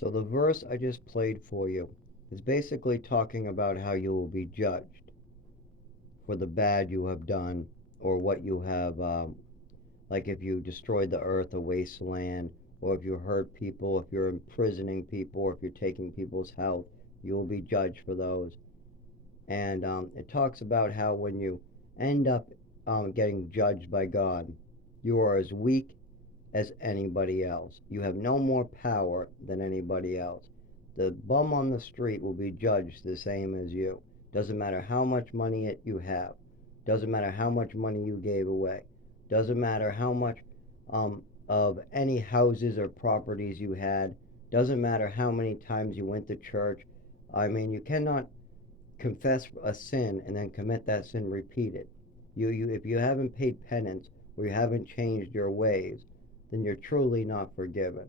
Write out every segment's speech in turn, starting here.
So the verse I just played for you is basically talking about how you will be judged for the bad you have done, or what you have, like if you destroyed the earth, a wasteland, or if you hurt people, if you're imprisoning people, or if you're taking people's health, you will be judged for those. And it talks about how when you end up getting judged by God, you are as weak as anybody else. You have no more power than anybody else. The bum on the street will be judged the same as you. Doesn't matter how much money you have. Doesn't matter how much money you gave away. Doesn't matter how much of any houses or properties you had. Doesn't matter how many times you went to church. I mean, you cannot confess a sin and then commit that sin repeated. If you haven't paid penance or you haven't changed your ways, then you're truly not forgiven.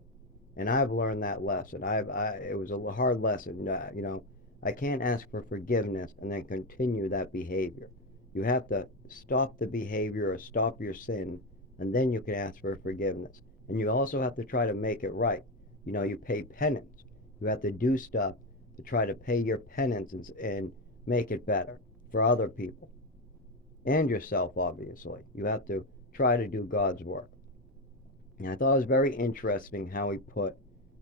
And I've learned that lesson. It was a hard lesson. I can't ask for forgiveness and then continue that behavior. You have to stop the behavior or stop your sin, and then you can ask for forgiveness. And you also have to try to make it right. You pay penance. You have to do stuff to try to pay your penance and make it better for other people and yourself, obviously. You have to try to do God's work. And I thought it was very interesting how he put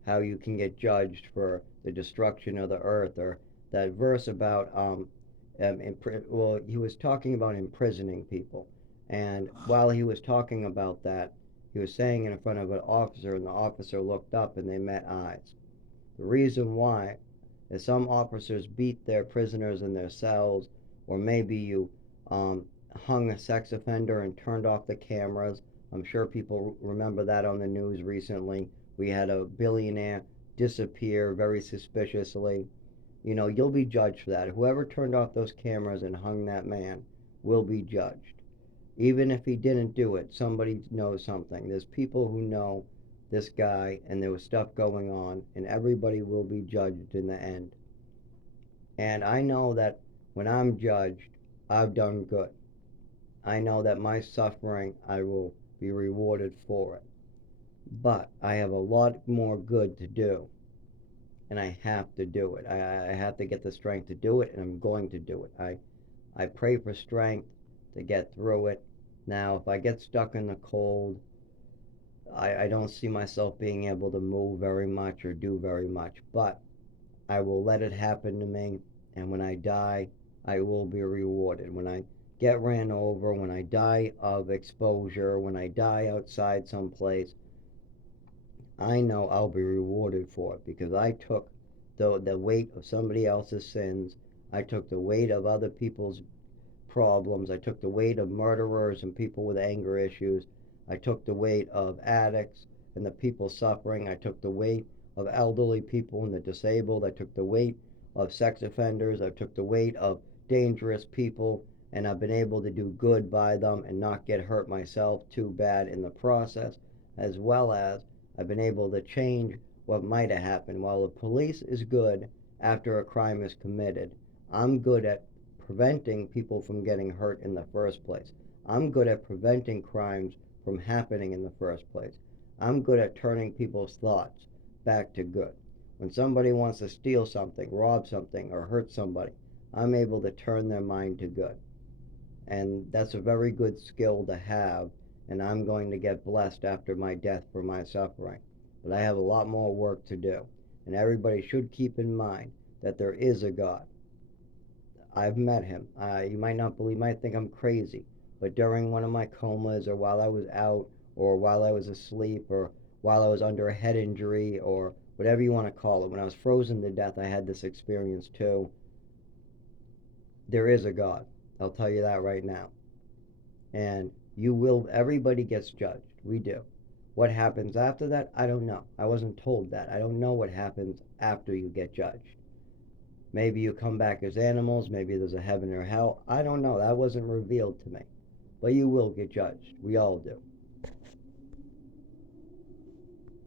how you can get judged for the destruction of the earth, or that verse about well, he was talking about imprisoning people, and while he was talking about that, he was saying in front of an officer, and the officer looked up and they met eyes. The reason why is some officers beat their prisoners in their cells, or maybe you um, hung a sex offender and turned off the cameras. I'm sure people remember that on the news recently. We had a billionaire disappear very suspiciously. You'll be judged for that. Whoever turned off those cameras and hung that man will be judged. Even if he didn't do it, somebody knows something. There's people who know this guy, and there was stuff going on, and everybody will be judged in the end. And I know that when I'm judged, I've done good. I know that my suffering, I will be rewarded for it. But I have a lot more good to do, and I have to do it. I have to get the strength to do it, and I'm going to do it. I pray for strength to get through it. Now, if I get stuck in the cold, I don't see myself being able to move very much or do very much, but I will let it happen to me, and when I die, I will be rewarded. When I get ran over, when I die of exposure, when I die outside someplace, I know I'll be rewarded for it because I took the weight of somebody else's sins. I took the weight of other people's problems. I took the weight of murderers and people with anger issues. I took the weight of addicts and the people suffering. I took the weight of elderly people and the disabled. I took the weight of sex offenders. I took the weight of dangerous people, and I've been able to do good by them and not get hurt myself too bad in the process, as well as I've been able to change what might have happened. While the police is good after a crime is committed, I'm good at preventing people from getting hurt in the first place. I'm good at preventing crimes from happening in the first place. I'm good at turning people's thoughts back to good. When somebody wants to steal something, rob something, or hurt somebody, I'm able to turn their mind to good. And that's a very good skill to have, and I'm going to get blessed after my death for my suffering. But I have a lot more work to do, and everybody should keep in mind that there is a God. I've met him. You might not believe, might think I'm crazy, but during one of my comas, or while I was out, or while I was asleep, or while I was under a head injury, or whatever you want to call it, when I was frozen to death, I had this experience too. There is a God. I'll tell you that right now. And everybody gets judged. We do. What happens after that? I don't know. I wasn't told that. I don't know what happens after you get judged. Maybe you come back as animals. Maybe there's a heaven or hell. I don't know. That wasn't revealed to me. But you will get judged. We all do.